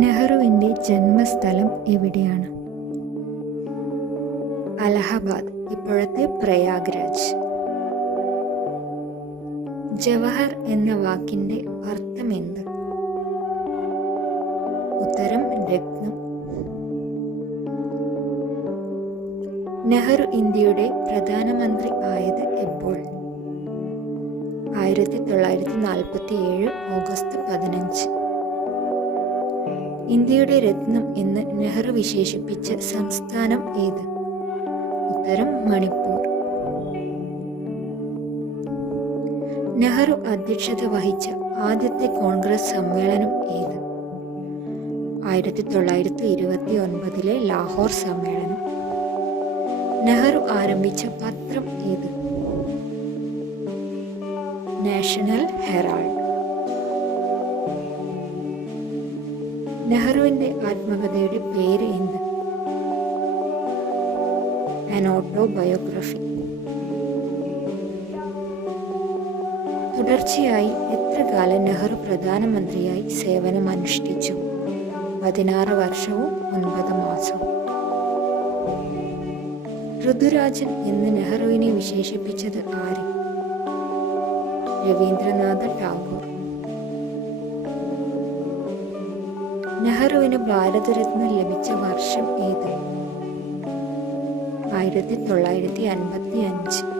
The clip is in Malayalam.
നെഹ്റുവിൻ്റെ ജന്മസ്ഥലം എവിടെയാണ്? അലഹബാദ്, ഇപ്പോഴത്തെ പ്രയാഗ്രാജ്. ജവഹർ എന്ന വാക്കിൻ്റെ അർത്ഥമെന്ത്? ഉത്തരം രത്നം. നെഹ്റു ഇന്ത്യയുടെ പ്രധാനമന്ത്രി ആയത് എപ്പോൾ? 1947 ഓഗസ്റ്റ് 15. ഇന്ത്യയുടെ രത്നം എന്ന് നെഹ്റു വിശേഷിപ്പിച്ച സംസ്ഥാനം ഏത്? ഉത്തരം മണിപ്പൂർ. നെഹ്റു അധ്യക്ഷത വഹിച്ച ആദ്യത്തെ കോൺഗ്രസ് സമ്മേളനം ഏത്? 1929 ലാഹോർ സമ്മേളനം. നെഹ്റു ആരംഭിച്ച പത്രം ഏത്? National Herald. നെഹ്റുവിൻ്റെ ആത്മകഥയുടെ പേര് എന്ത്? An autobiography. തുടർച്ചയായി എത്ര കാലം നെഹ്റു പ്രധാനമന്ത്രിയായി സേവനമനുഷ്ഠിച്ചു? 16 വർഷവും 9 മാസവും. ഋതുരാജൻ എന്ന് നെഹ്റുവിനെ വിശേഷിപ്പിച്ചത് ആര്? രവീന്ദ്രനാഥ ടാഗോർ. നെഹ്റുവിന് ഭാരതരത്ന ലഭിച്ച വർഷം ഏത്? 1955.